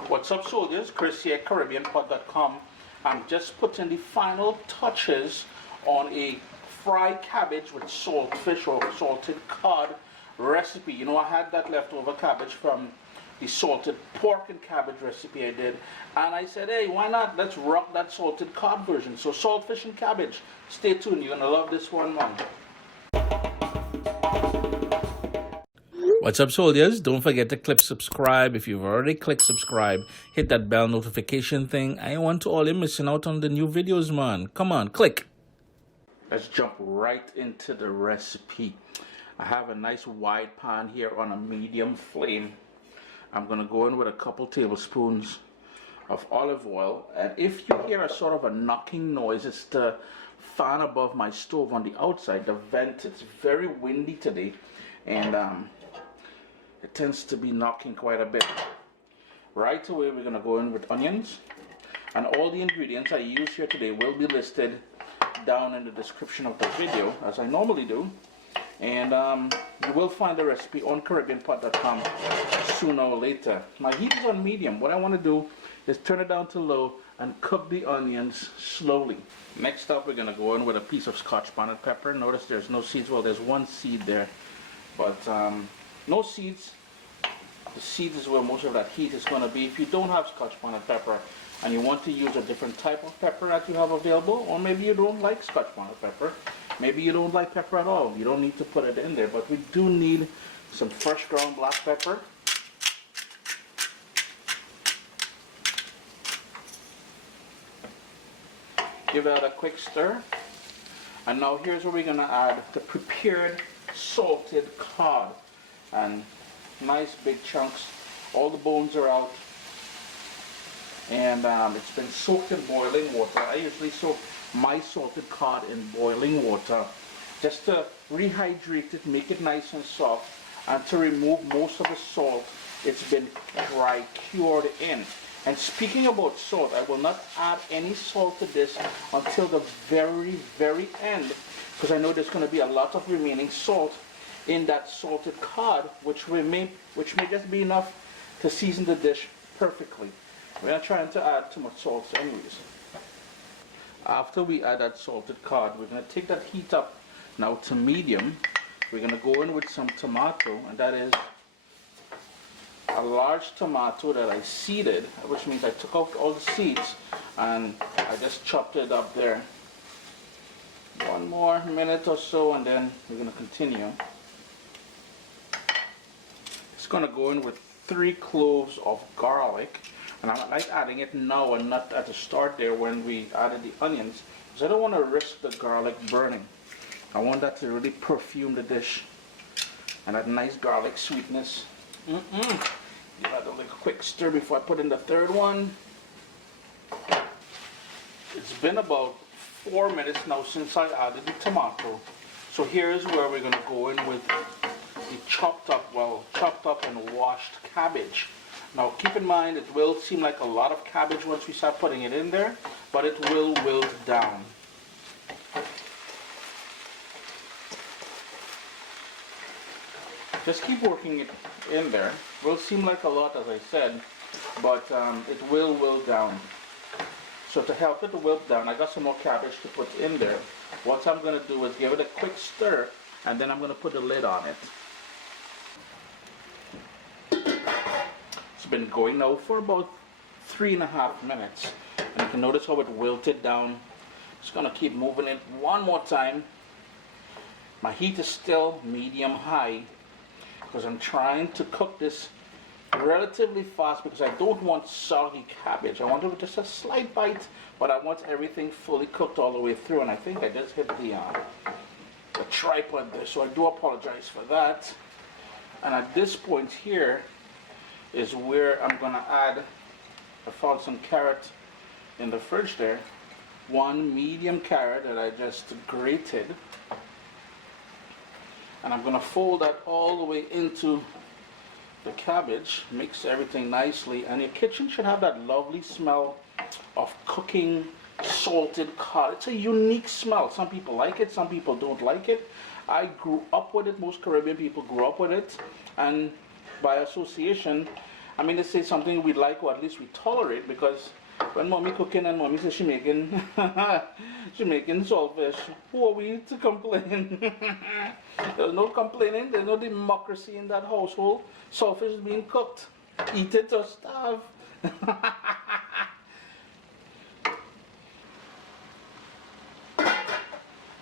What's up, soldiers? Chris here, CaribbeanPod.com. I'm just putting the final touches on a fried cabbage with saltfish or salted cod recipe. You know, I had that leftover cabbage from the salted pork and cabbage recipe I did, and I said, hey, why not? Let's rock that salted cod version. So saltfish and cabbage. Stay tuned. You're gonna love this one, man. What's up, soldiers? Don't forget to click subscribe. If you've already clicked subscribe, hit that bell notification thing. I want to all you missing out on the new videos, man. Come on, click. Let's jump right into the recipe. I have a nice wide pan here on a medium flame. I'm gonna go in with a couple tablespoons of olive oil, and if you hear a sort of a knocking noise, it's the fan above my stove on the outside, the vent. It's very windy today, and it tends to be knocking quite a bit. Right away, we're going to go in with onions. And all the ingredients I use here today will be listed down in the description of the video, as I normally do. And you will find the recipe on CaribbeanPod.com sooner or later. My heat is on medium. What I want to do is turn it down to low and cook the onions slowly. Next up, we're going to go in with a piece of scotch bonnet pepper. Notice there's no seeds. Well, there's one seed there, but no seeds. The seeds is where most of that heat is going to be. If you don't have scotch bonnet pepper and you want to use a different type of pepper that you have available, or maybe you don't like scotch bonnet pepper, maybe you don't like pepper at all, you don't need to put it in there, but we do need some fresh ground black pepper. Give that a quick stir. And now here's where we're going to add the prepared salted cod. And nice big chunks. All the bones are out. And it's been soaked in boiling water. I usually soak my salted cod in boiling water just to rehydrate it, make it nice and soft, and to remove most of the salt it's been dry cured in. And speaking about salt, I will not add any salt to this until the very, very end, because I know there's going to be a lot of remaining salt in that salted cod, which may just be enough to season the dish perfectly. We're not trying to add too much salt anyways. After we add that salted cod, we're going to take that heat up now to medium. We're going to go in with some tomato, and that is a large tomato that I seeded, which means I took out all the seeds and I just chopped it up there. One more minute or so, and then we're going to continue. It's going to go in with 3 cloves of garlic, and I like adding it now and not at the start there when we added the onions, because I don't want to risk the garlic burning. I want that to really perfume the dish and that nice garlic sweetness. Give that a little quick stir before I put in the third one. It's been about 4 minutes now since I added the tomato, so here's where we're going to go in with the chopped up and washed cabbage. Now keep in mind, it will seem like a lot of cabbage once we start putting it in there, but it will wilt down. Just keep working it in there. It will seem like a lot, as I said, but it will wilt down. So to help it to wilt down, I got some more cabbage to put in there. What I'm going to do is give it a quick stir, and then I'm going to put the lid on it. It's been going now for about 3.5 minutes, and you can notice how it wilted down. Just going to keep moving it one more time. My heat is still medium high because I'm trying to cook this relatively fast, because I don't want soggy cabbage. I want it with just a slight bite, but I want everything fully cooked all the way through. And I think I just hit the tripod there, so I do apologize for that. And at this point here is where I'm going to add, I found some carrot in the fridge there, 1 medium carrot that I just grated, and I'm going to fold that all the way into the cabbage, mix everything nicely, and your kitchen should have that lovely smell of cooking salted cod. It's a unique smell. Some people like it, some people don't like it. I grew up with it. Most Caribbean people grew up with it, and by association, I mean, to say something we like or at least we tolerate, because when mommy cooking and mommy says she making she making saltfish, who are we to complain? There's no complaining, there's no democracy in that household. Saltfish is being cooked. Eat it or starve.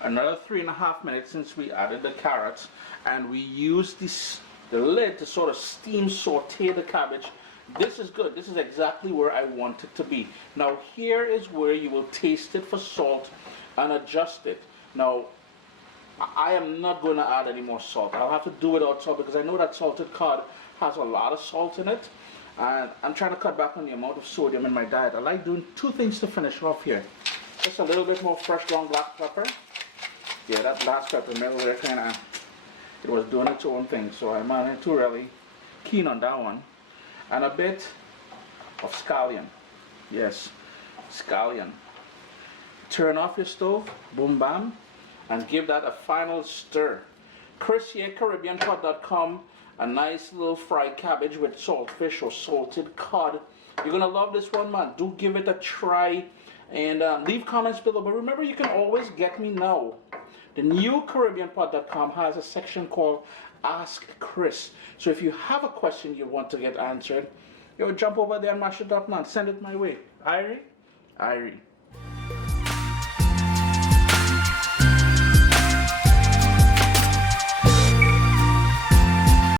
Another 3.5 minutes since we added the carrots, and we use the lid to sort of steam saute the cabbage. This is good. This is exactly where I want it to be. Now here is where you will taste it for salt and adjust it. Now I am not going to add any more salt. I'll have to do without salt because I know that salted cod has a lot of salt in it, and I'm trying to cut back on the amount of sodium in my diet. I like doing two things to finish off here. Just a little bit more fresh ground black pepper. Yeah, that black pepper middle there kind of, it was doing its own thing, so I'm not too really keen on that one. And a bit of scallion. Yes, scallion. Turn off your stove, boom bam, and give that a final stir. Chris here, CaribbeanPot.com. A nice little fried cabbage with saltfish or salted cod. You're gonna love this one, man. Do give it a try, and leave comments below. But remember, you can always get me now. The new CaribbeanPot.com has a section called Ask Chris. So if you have a question you want to get answered, jump over there and mash it up, man. Send it my way. Irie? Irie.